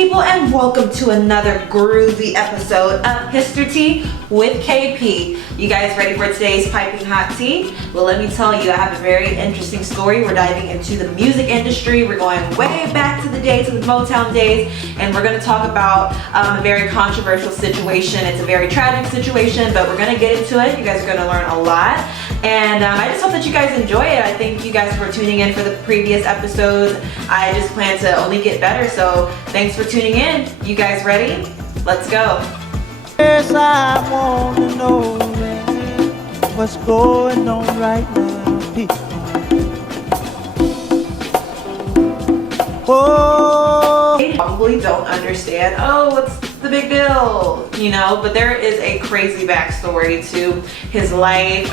people, and welcome to another groovy episode of History Tea with KP. You guys ready for today's piping hot tea? Well, let me tell you, I have a very interesting story. We're diving into the music industry. We're going way back to the Motown days, and we're going to talk about a very controversial situation. It's a very tragic situation, but we're going to get into it. You guys are going to learn a lot, and I just hope that you guys enjoy it. I thank you guys for tuning in for the previous episodes. I just plan to only get better, so thanks for tuning in. You guys ready? Let's go. Yes, I want to know what's going on right now, people. Oh, They probably don't understand, oh, what's the big deal, you know, but there is a crazy backstory to his life,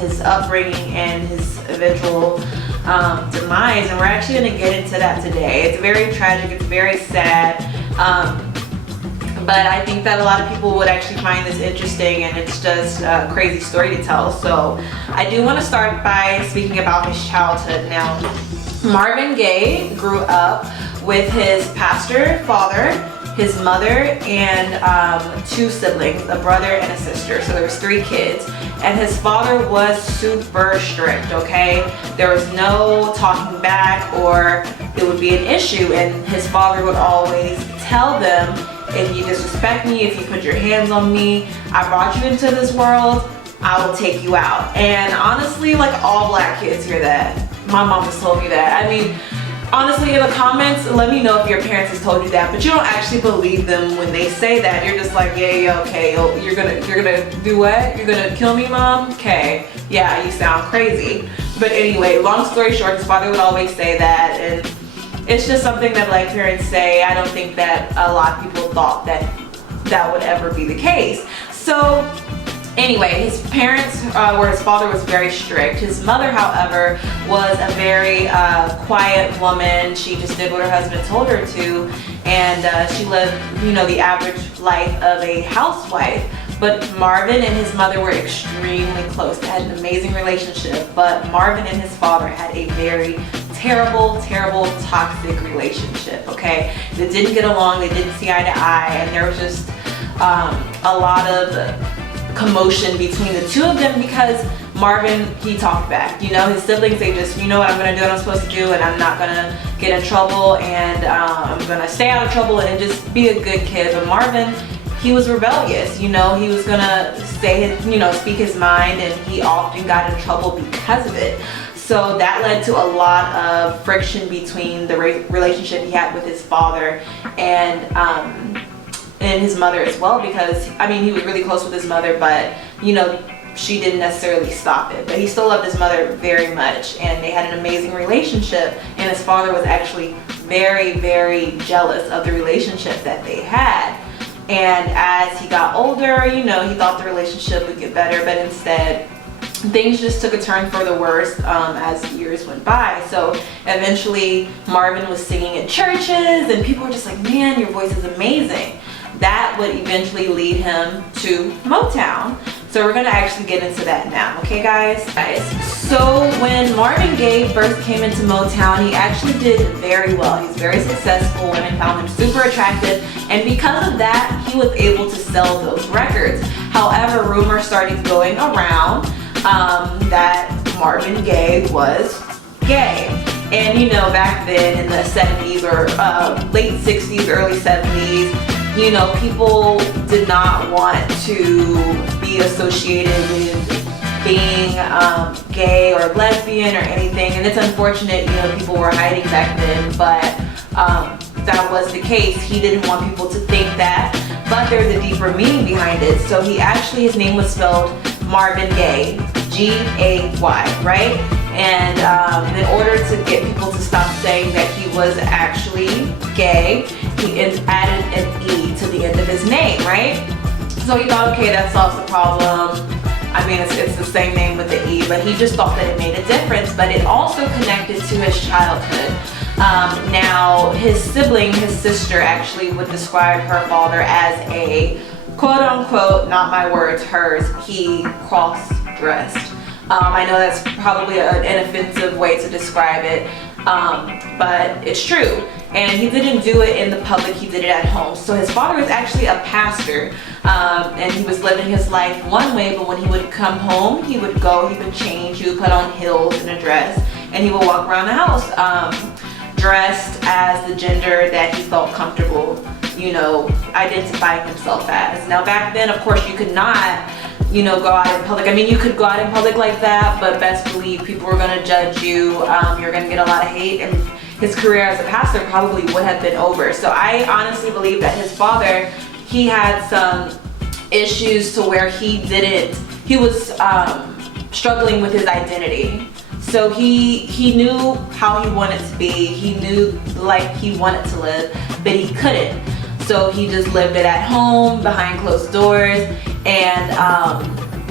his upbringing, and his eventual demise, and we're actually going to get into that today. It's very tragic, it's very sad, but I think that a lot of people would actually find this interesting, and it's just a crazy story to tell. So I do want to start by speaking about his childhood. Now, Marvin Gaye grew up with his pastor father, his mother, and two siblings, a brother and a sister. So there was 3 kids, and his father was super strict, okay? There was no talking back, or it would be an issue, and his father would always tell them, if you disrespect me, if you put your hands on me, I brought you into this world, I will take you out. And honestly, like, all black kids hear that. My mom has told me that. I mean, honestly, in the comments, let me know if your parents has told you that, but you don't actually believe them when they say that. You're just like, yeah, okay, you're gonna do what? You're gonna kill me, mom? Okay, yeah, you sound crazy. But anyway, long story short, his father would always say that, and it's just something that black parents say. I don't think that a lot of people thought that that would ever be the case. So anyway, his parents, or his father, was very strict. His mother, however, was a very quiet woman. She just did what her husband told her to, and she lived, you know, the average life of a housewife. But Marvin and his mother were extremely close. They had an amazing relationship, but Marvin and his father had a very terrible, toxic relationship, okay? They didn't get along, they didn't see eye to eye, and there was just a lot of commotion between the two of them because Marvin, he talked back. You know, his siblings, they just, you know what, I'm gonna do what I'm supposed to do, and I'm not gonna get in trouble, and I'm gonna stay out of trouble and just be a good kid. But Marvin, he was rebellious, you know, he was gonna say his, you know, speak his mind, and he often got in trouble because of it. So that led to a lot of friction between the relationship he had with his father and his mother as well, because, I mean, he was really close with his mother, but, you know, she didn't necessarily stop it. But he still loved his mother very much, and they had an amazing relationship, and his father was actually very jealous of the relationship that they had. And as he got older, you know, he thought the relationship would get better, but instead things just took a turn for the worse as years went by. So eventually Marvin was singing in churches, and people were just like, man, your voice is amazing. That would eventually lead him to Motown. So we're gonna actually get into that now, okay guys? So when Marvin Gaye first came into Motown, he actually did very well. He's very successful. Women found him super attractive, and because of that, he was able to sell those records. However, rumors started going around that Marvin Gaye was gay. And you know, back then in the 70s or late 60s, early 70s, you know, people did not want to be associated with being gay or lesbian or anything, and it's unfortunate, you know, people were hiding back then, but that was the case. He didn't want people to think that, but there's a deeper meaning behind it. So he actually, his name was spelled Marvin Gaye, G-A-Y, right? And in order to get people to stop saying that he was actually gay, he added an E to the end of his name, right? So he thought, okay, that solves the problem. I mean, it's the same name with the E, but he just thought that it made a difference. But it also connected to his childhood. Now, his sibling, his sister, actually would describe her father as a quote-unquote, not my words, hers, he cross-dressed. I know that's probably an offensive way to describe it, but it's true. And he didn't do it in the public, he did it at home. So his father was actually a pastor, and he was living his life one way, but when he would come home, he would change, he would put on heels and a dress, and he would walk around the house dressed as the gender that he felt comfortable, you know, identifying himself as. Now back then, of course, you could not, you know, go out in public. I mean, you could go out in public like that, but best believe people were gonna judge you. You're gonna get a lot of hate, and his career as a pastor probably would have been over. So I honestly believe that his father, he had some issues to where he was struggling with his identity. So he knew how he wanted to be, he knew the life he wanted to live, but he couldn't. So he just lived it at home, behind closed doors, and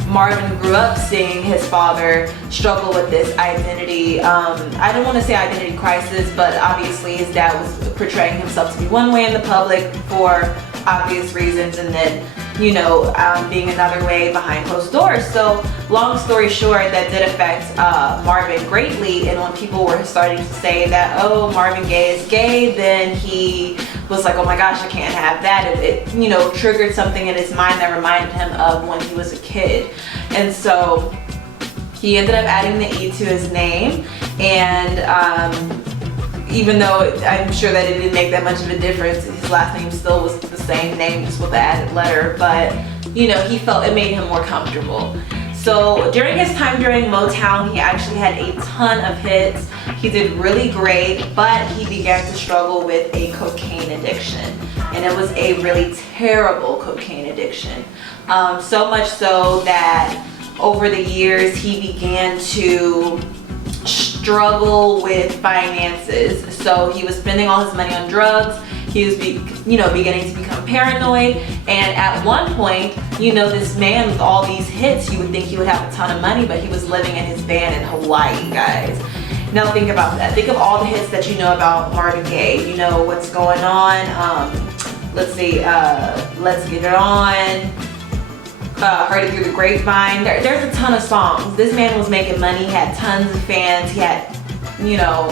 Marvin grew up seeing his father struggle with this identity. I don't want to say identity crisis, but obviously his dad was portraying himself to be one way in the public for obvious reasons, and then, you know, being another way behind closed doors. So long story short, that did affect Marvin greatly, and when people were starting to say that, oh, Marvin Gaye is gay, then he was like, oh my gosh, I can't have that. It you know, triggered something in his mind that reminded him of when he was a kid. And so he ended up adding the E to his name, and even though I'm sure that it didn't make that much of a difference, his last name still was the same name, just with the added letter, but you know, he felt it made him more comfortable. So during his time during Motown, he actually had a ton of hits. He did really great, but he began to struggle with a cocaine addiction, and it was a really terrible cocaine addiction. So much so that over the years he began to struggle with finances. So he was spending all his money on drugs. He was beginning to become paranoid, and at one point, you know, this man with all these hits, you would think he would have a ton of money, but he was living in his van in Hawaii, guys. Now think about that. Think of all the hits that you know about Marvin Gaye. You know What's Going On, let's see, Let's Get It On, Heard It Through the Grapevine. There's a ton of songs. This man was making money, he had tons of fans, he had, you know,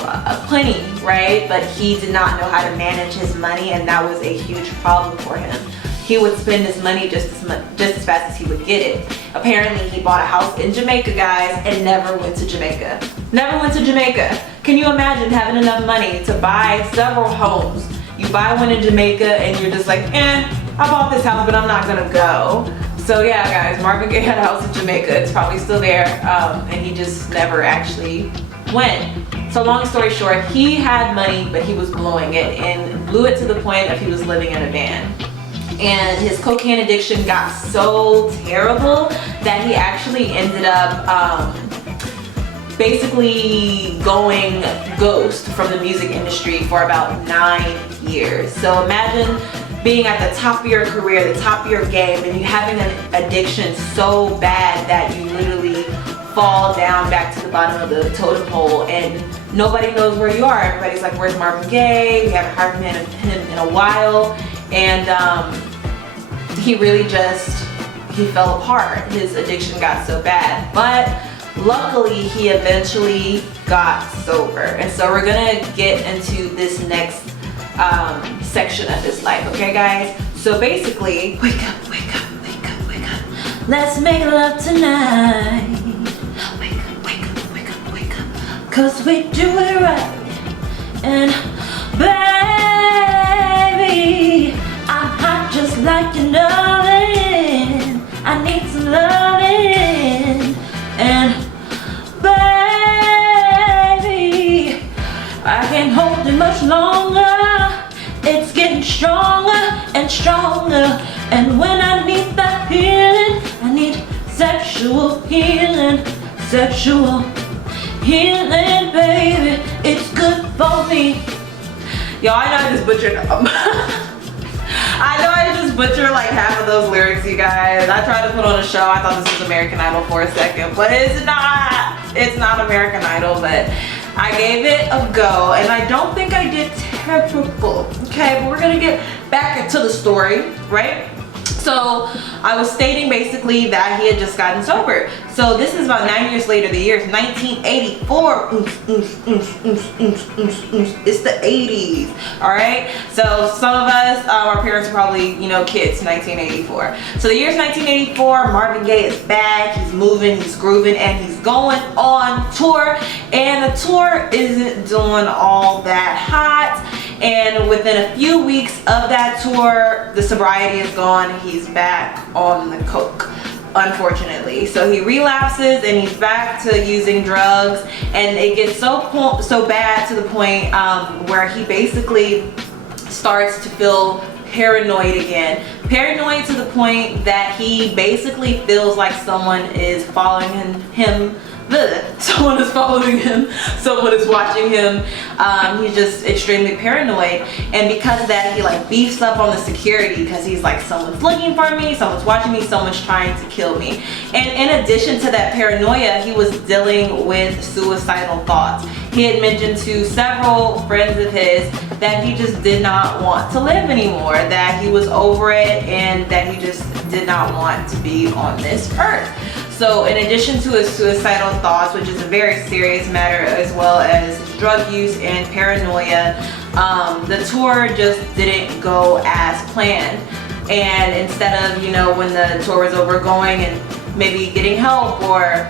plenty, right? But he did not know how to manage his money, and that was a huge problem for him. He would spend his money just as fast as he would get it. Apparently he bought a house in Jamaica, guys, and never went to Jamaica. Never went to Jamaica. Can you imagine having enough money to buy several homes? You buy one in Jamaica and you're just like, I bought this house, but I'm not gonna go. So yeah, guys, Marvin Gaye had a house in Jamaica. It's probably still there, and he just never actually went. So long story short, he had money, but he was blowing it, and blew it to the point of he was living in a van. And his cocaine addiction got so terrible that he actually ended up basically going ghost from the music industry for about 9 years. So imagine being at the top of your career, the top of your game, and you having an addiction so bad that you literally fall down back to the bottom of the totem pole, and nobody knows where you are. Everybody's like, where's Marvin Gaye? We haven't heard from him in a while. And he really he fell apart. His addiction got so bad. But luckily, he eventually got sober. And so we're gonna get into this next section of his life, okay guys? So basically, wake up, wake up, wake up, wake up. Let's make love tonight. Wake up, wake up, wake up, wake up. 'Cause we do it right. And baby, I'm hot just like your loving. I need some loving. And baby, I can't hold it much longer. It's getting stronger and stronger. And when I need that healing, I need sexual healing. Sexual healing, baby. It's good for me. Yo, I know I just butchered them. I know I just butchered like half of those lyrics, you guys. I tried to put on a show. I thought this was American Idol for a second, but it's not. It's not American Idol, but I gave it a go, and I don't think I did terrible. Okay, but we're gonna get back into the story, right? So I was stating basically that he had just gotten sober. So this is about 9 years later. The year is 1984. It's the 80s. All right. So some of us, our parents are probably, you know, kids. 1984. So the year is 1984. Marvin Gaye is back. He's moving. He's grooving, and he's going on tour. And the tour isn't doing all that hot. And within a few weeks of that tour, the sobriety is gone. He's back on the coke, unfortunately. So he relapses and he's back to using drugs, and it gets so bad to the point where he basically starts to feel paranoid again. Paranoid to the point that he basically feels like someone is following him. Someone is following him, someone is watching him. He's just extremely paranoid, and because of that, he like beefs up on the security, because he's like, someone's looking for me, someone's watching me, someone's trying to kill me. And in addition to that paranoia, he was dealing with suicidal thoughts. He had mentioned to several friends of his that he just did not want to live anymore, that he was over it, and that he just did not want to be on this earth. So in addition to his suicidal thoughts, which is a very serious matter, as well as drug use and paranoia, the tour just didn't go as planned. And instead of, you know, when the tour was over, going and maybe getting help or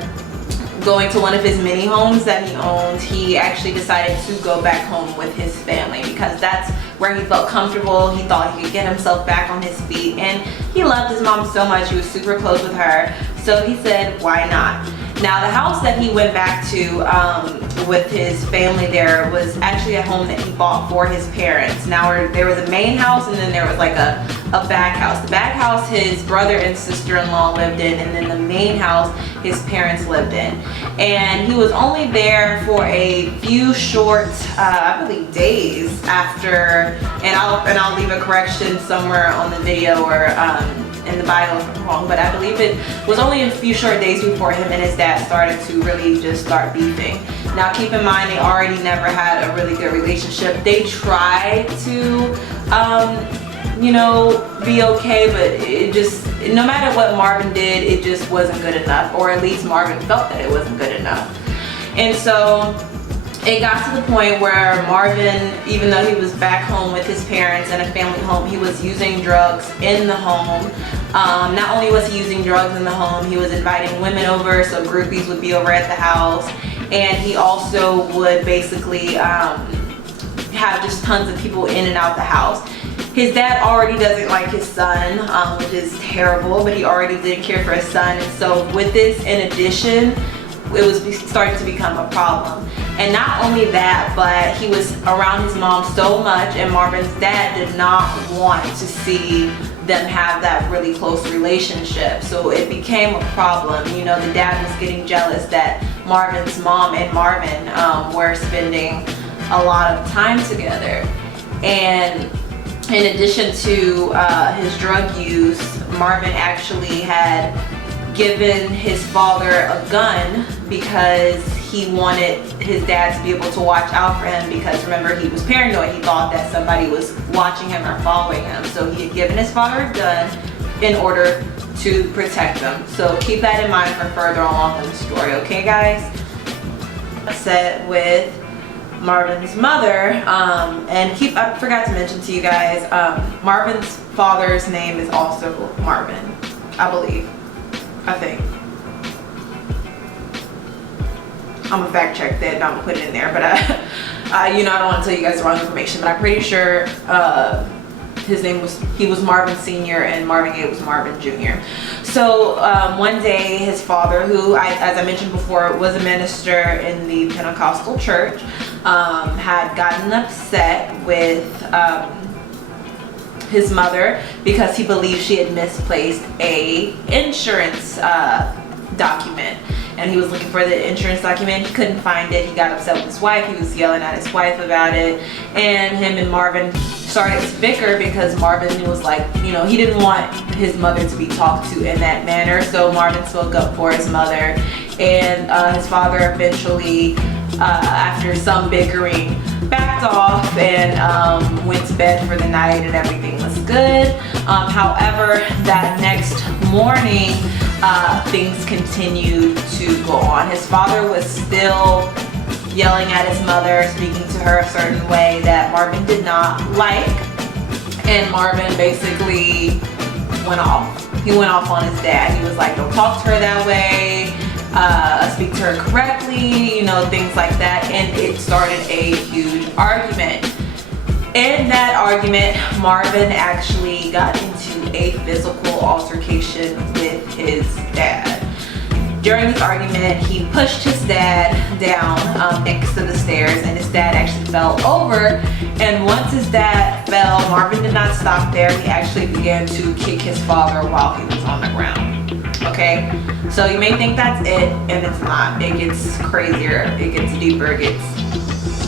going to one of his mini homes that he owned, he actually decided to go back home with his family, because that's where he felt comfortable. He thought he could get himself back on his feet, and he loved his mom so much. He was super close with her, so he said, why not? Now the house that he went back to with his family there was actually a home that he bought for his parents. Now there was a main house, and then there was like a back house. The back house his brother and sister-in-law lived in, and then the main house his parents lived in. And he was only there for a few short, I believe, days after, and I'll leave a correction somewhere on the video or in the bio if I'm wrong, but I believe it was only a few short days before him and his dad started to really just start beefing. Now keep in mind, they already never had a really good relationship. They tried to you know, be okay, but it just, no matter what Marvin did, it just wasn't good enough, or at least Marvin felt that it wasn't good enough. And so it got to the point where Marvin, even though he was back home with his parents in a family home, he was using drugs in the home. Not only was he using drugs in the home, he was inviting women over, so groupies would be over at the house, and he also would basically have just tons of people in and out the house. His dad already doesn't like his son, which is terrible, but he already didn't care for his son. And so with this, in addition, it was starting to become a problem. And not only that, but he was around his mom so much, and Marvin's dad did not want to see them have that really close relationship. So it became a problem. You know, the dad was getting jealous that Marvin's mom and Marvin were spending a lot of time together. And in addition to his drug use, Marvin actually had given his father a gun because he wanted his dad to be able to watch out for him, because remember, he was paranoid. He thought that somebody was watching him or following him. So he had given his father a gun in order to protect them. So keep that in mind for further along in the story, okay guys? Set with Marvin's mother, and I forgot to mention to you guys, Marvin's father's name is also Marvin, I believe. I think. I'm gonna fact check that, I'm gonna put it in there, but you know, I don't want to tell you guys the wrong information, but I'm pretty sure he was Marvin Sr. and Marvin Gaye was Marvin Jr. So one day his father, who as I mentioned before was a minister in the Pentecostal church, had gotten upset with his mother because he believed she had misplaced a insurance document, and he was looking for the insurance document. He couldn't find it. He got upset with his wife. He was yelling at his wife about it, and him and Marvin started to bicker because Marvin was like, you know, he didn't want his mother to be talked to in that manner. So Marvin spoke up for his mother, and his father eventually, after some bickering, backed off and went to bed for the night, and everything was good. However, that next morning, things continued to go on. His father was still yelling at his mother, speaking to her a certain way that Marvin did not like, and Marvin basically went off. He went off on his dad. He was like, don't talk to her that way, speak to her correctly, you know, things like that, and it started a huge argument. In that argument, Marvin actually got into a physical altercation with his dad. During this argument, he pushed his dad down next to the stairs, and his dad actually fell over. And once his dad fell, Marvin did not stop there. He actually began to kick his father while he was on the ground. Okay, so you may think that's it, and it's not. It gets crazier, it gets deeper, it gets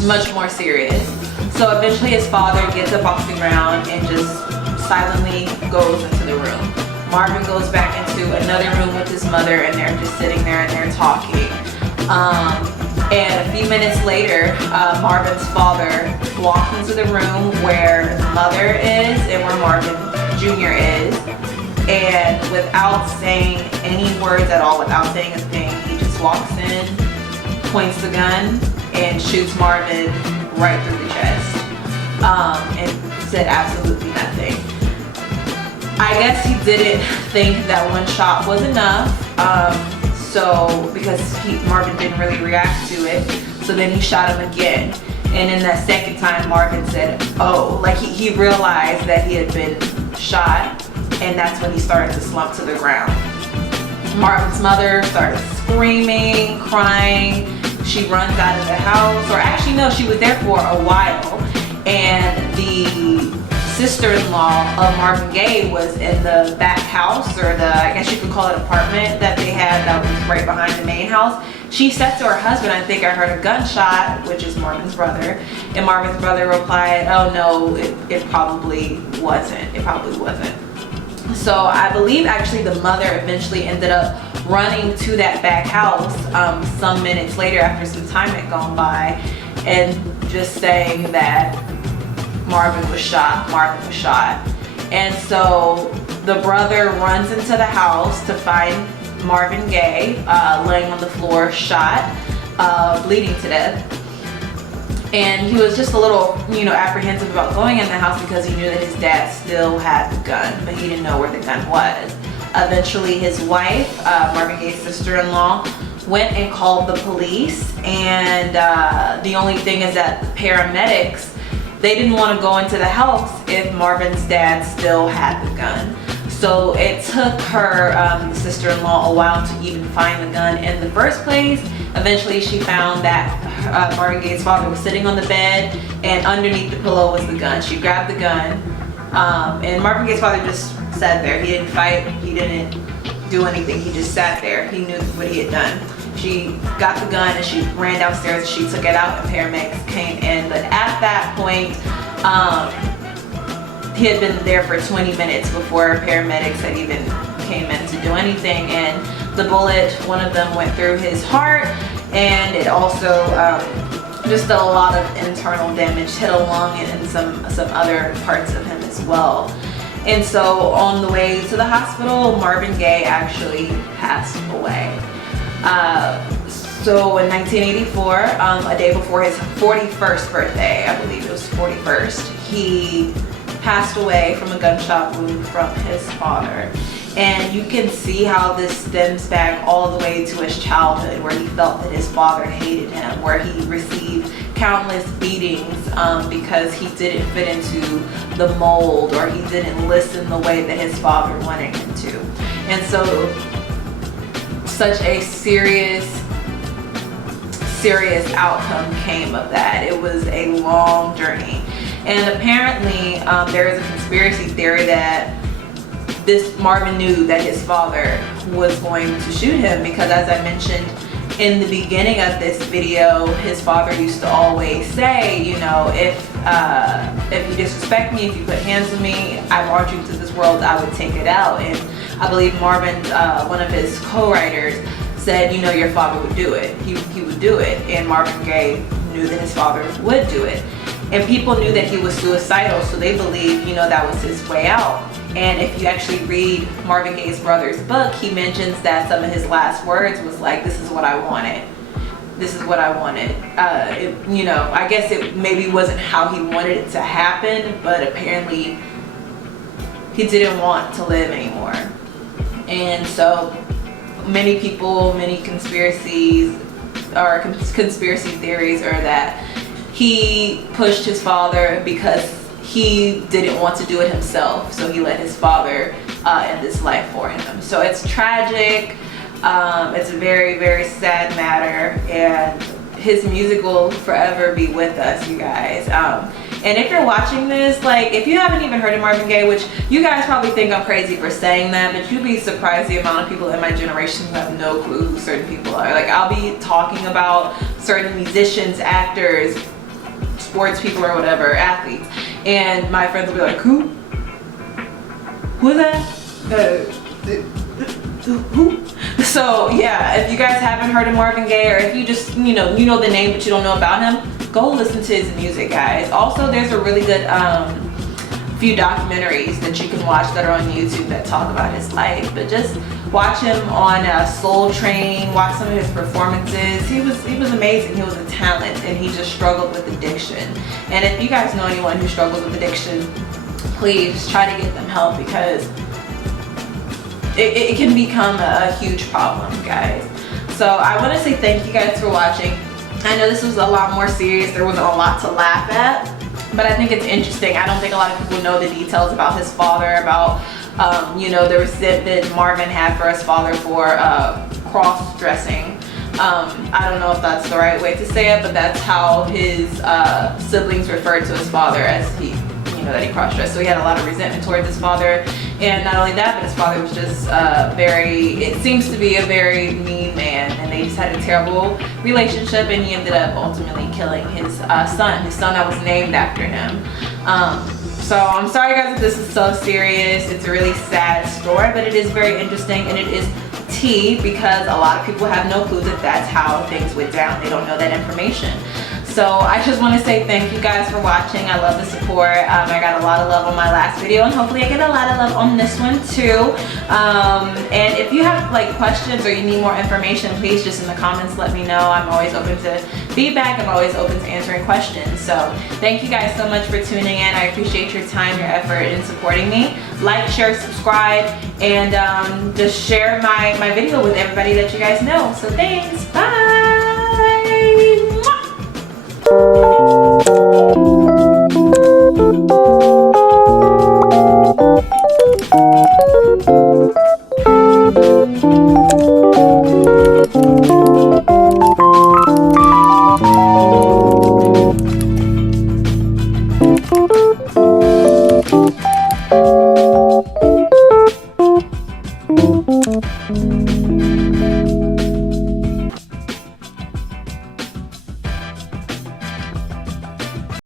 much more serious. So eventually his father gets up off the ground and just silently goes into the room. Marvin goes back into another room with his mother, and they're just sitting there and they're talking. And a few minutes later, Marvin's father walks into the room where his mother is and where Marvin Jr. is. And without saying any words at all, without saying a thing, he just walks in, points the gun, and shoots Marvin right through the chest. And said absolutely nothing. I guess he didn't think that one shot was enough, so because Marvin didn't really react to it, so then he shot him again. And in that second time, Marvin said, oh, like he realized that he had been shot, and that's when he started to slump to the ground. Marvin's mother started screaming, crying. She runs out of the house, or actually no, she was there for a while, and the sister-in-law of Marvin Gaye was in the back house, or I guess you could call it apartment that they had that was right behind the main house. She said to her husband, I think I heard a gunshot, which is Marvin's brother, and Marvin's brother replied, oh no, it probably wasn't. It probably wasn't. So I believe actually the mother eventually ended up running to that back house some minutes later after some time had gone by, and just saying that Marvin was shot. And so the brother runs into the house to find Marvin Gaye laying on the floor, shot, bleeding to death. And he was just a little, apprehensive about going in the house because he knew that his dad still had the gun, but he didn't know where the gun was. Eventually his wife, Marvin Gaye's sister-in-law, went and called the police, and the only thing is that the paramedics, they didn't want to go into the house if Marvin's dad still had the gun. So it took her, the sister-in-law, a while to even find the gun in the first place. Eventually she found that Marvin Gaye's father was sitting on the bed, and underneath the pillow was the gun. She grabbed the gun, and Marvin Gaye's father just sat there. He didn't fight, he didn't do anything, he just sat there. He knew what he had done. She got the gun and she ran downstairs and she took it out, and paramedics came in. But at that point, he had been there for 20 minutes before paramedics had even came in to do anything. And the bullet, one of them went through his heart, and it also just did a lot of internal damage, hit a lung and some other parts of him as well. And so on the way to the hospital, Marvin Gaye actually passed away. So in 1984, a day before his 41st birthday, I believe it was 41st, he passed away from a gunshot wound from his father. And you can see how this stems back all the way to his childhood, where he felt that his father hated him, where he received countless beatings because he didn't fit into the mold, or he didn't listen the way that his father wanted him to. And so such a serious outcome came of that. It was a long journey. And apparently there is a conspiracy theory that Marvin knew that his father was going to shoot him, because as I mentioned in the beginning of this video, his father used to always say, if you disrespect me, if you put hands on me, I brought you to this world, I would take it out. And I believe Marvin, one of his co-writers, said, your father would do it. He would do it. And Marvin Gaye knew that his father would do it. And people knew that he was suicidal, so they believed, you know, that was his way out. And if you actually read Marvin Gaye's brother's book, he mentions that some of his last words was like, this is what I wanted. This is what I wanted. You know, I guess it maybe wasn't how he wanted it to happen, but apparently he didn't want to live anymore. And so many people, many conspiracies or conspiracy theories are that he pushed his father because he didn't want to do it himself, so he let his father end this life for him. So it's tragic. It's a very, very sad matter, and his music will forever be with us, you guys. And if you're watching this, like, if you haven't even heard of Marvin Gaye, which you guys probably think I'm crazy for saying that, but you'd be surprised the amount of people in my generation who have no clue who certain people are. Like, I'll be talking about certain musicians, actors, sports people or whatever, athletes, and my friends will be like, who? Who is that? Who? So yeah, if you guys haven't heard of Marvin Gaye, or if you just, you know the name but you don't know about him, go listen to his music, guys. Also, there's a really good few documentaries that you can watch that are on YouTube that talk about his life. But just watch him on Soul Train, watch some of his performances. He was amazing. He was a talent, and he just struggled with addiction. And if you guys know anyone who struggles with addiction, please try to get them help, because it can become a huge problem, guys. So I want to say thank you guys for watching. I know this was a lot more serious. There wasn't a lot to laugh at, but I think it's interesting. I don't think a lot of people know the details about his father, about you know, the resentment Marvin had for his father for cross-dressing. I don't know if that's the right way to say it, but that's how his siblings referred to his father, as he, you know, that he cross-dressed. So he had a lot of resentment towards his father. And not only that, but his father was just it seems to be a very mean man, and they just had a terrible relationship, and he ended up ultimately killing his son that was named after him. So I'm sorry guys that this is so serious. It's a really sad story, but it is very interesting, and it is tea, because a lot of people have no clue that that's how things went down. They don't know that information. So I just want to say thank you guys for watching. I love the support. I got a lot of love on my last video, and hopefully I get a lot of love on this one too. And if you have like questions or you need more information, please just in the comments let me know. I'm always open to feedback. I'm always open to answering questions. So thank you guys so much for tuning in. I appreciate your time, your effort in supporting me. Like, share, subscribe, and just share my video with everybody that you guys know. So thanks. Bye.